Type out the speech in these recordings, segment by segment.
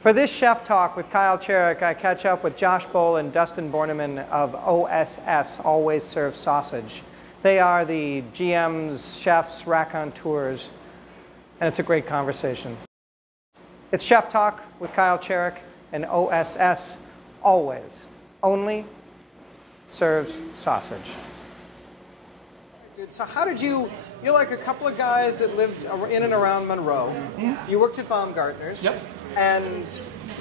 For this chef talk with Kyle Cherek, I catch up with Josh Boll and Dustin Borneman of OSS, Always Serve Sausage. They are the GMs, chefs, raconteurs, and it's a great conversation. It's Chef Talk with Kyle Cherek and OSS, Always, Only Serves Sausage. Dude, so how did you're like a couple of guys that lived in and around Monroe. Mm-hmm. You worked at Baumgartner's. Yep. And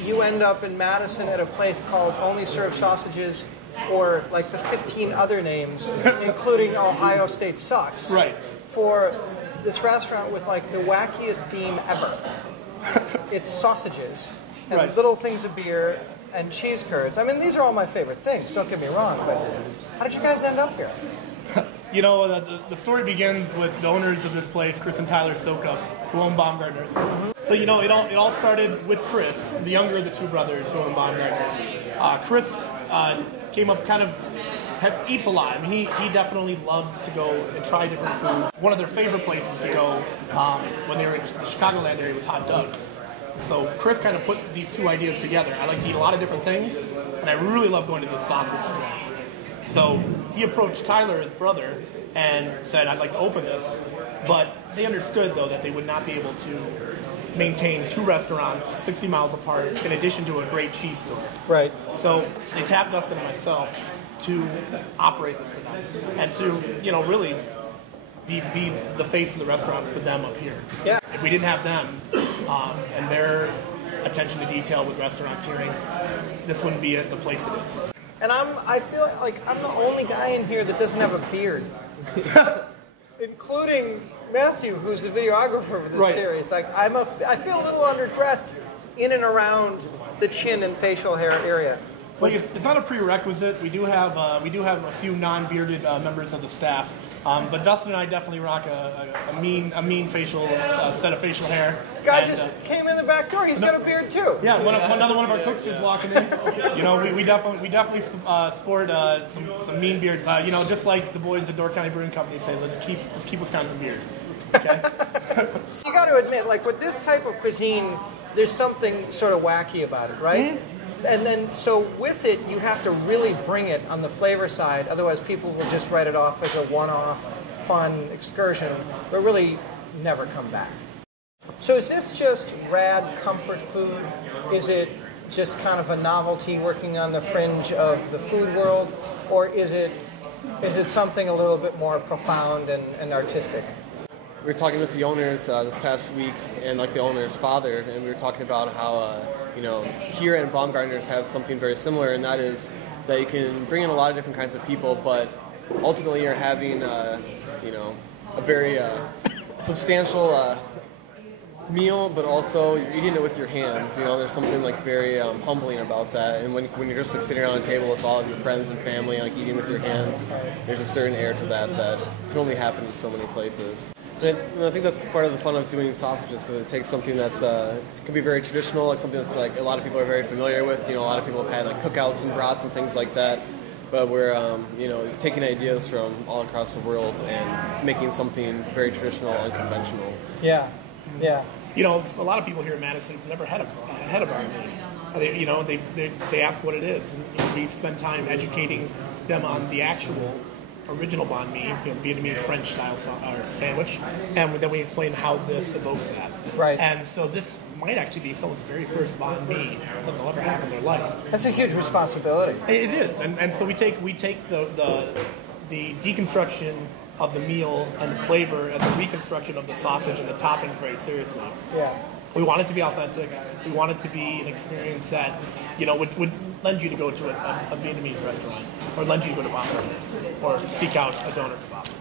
you end up in Madison at a place called Only Serve Sausages, or like the 15 other names, including Ohio State Sucks. Right. For this restaurant with like the wackiest theme ever. It's sausages and right. little things of beer and cheese curds. I mean, these are all my favorite things, don't get me wrong, but how did you guys end up here? You know, the story begins with the owners of this place, Chris and Tyler Sokup, who own Baumgartner's. Mm-hmm. So, you know, it all started with Chris, the younger of the two brothers who own Baumgartner's. Chris came up eats a lot. I mean, he definitely loves to go and try different food. One of their favorite places to go when they were in the Chicagoland area was Hot Doug's. So Chris kind of put these two ideas together. I like to eat a lot of different things, and I really love going to this sausage joint. So he approached Tyler, his brother, and said, I'd like to open this. But they understood, though, that they would not be able to maintain two restaurants 60 miles apart in addition to a great cheese store. Right. So they tapped Dustin and myself to operate this for them and to, you know, really be the face of the restaurant for them up here. Yeah. If we didn't have them and their attention to detail with restauranteering, this wouldn't be the place it is. And I feel like I'm the only guy in here that doesn't have a beard. Including Matthew, who's the videographer of this series. Like I feel a little underdressed in and around the chin and facial hair area. Well, it's not a prerequisite. We do have a few non-bearded members of the staff. But Dustin and I definitely rock a mean facial set of facial hair. Guy just came in the back door. He's got a beard too. Yeah, another one of our cooks just walking in. You know, we definitely sport some mean beards. You know, just like the boys at Door County Brewing Company say, let's keep Wisconsin beard. Okay. You got to admit, like with this type of cuisine, there's something sort of wacky about it, right? Mm-hmm. And then, so with it, you have to really bring it on the flavor side. Otherwise, people will just write it off as a one-off, fun excursion, but really never come back. So is this just rad comfort food? Is it just kind of a novelty working on the fringe of the food world? Or is it something a little bit more profound and artistic? We were talking with the owners this past week, and like the owner's father, and we were talking about how you know, here at Baumgartner's have something very similar, and that is that you can bring in a lot of different kinds of people, but ultimately you're having you know, a very substantial meal, but also you're eating it with your hands. You know, there's something like very humbling about that. And when you're just like sitting around a table with all of your friends and family, like eating with your hands, there's a certain air to that can only happen in so many places. And I think that's part of the fun of doing sausages, because it takes something that's can be very traditional, like something that's like a lot of people are very familiar with. You know, a lot of people have had like cookouts and brats and things like that. But we're you know, taking ideas from all across the world and making something very traditional and conventional. Yeah, yeah. You know, a lot of people here in Madison have never had a bar meal. You know, they ask what it is, and you know, we spend time educating them on the actual original banh mi, you know, Vietnamese French style sandwich, and then we explain how this evokes that. Right. And so this might actually be someone's very first banh mi that they'll ever have in their life. That's a huge responsibility. It is, and so we take the deconstruction of the meal and the flavor and the reconstruction of the sausage and the toppings very seriously. Yeah. We want it to be authentic. We want it to be an experience that, you know, would lend you to go to a Vietnamese restaurant, or lend you to go to Baumgartner's, or seek out a doner kebab.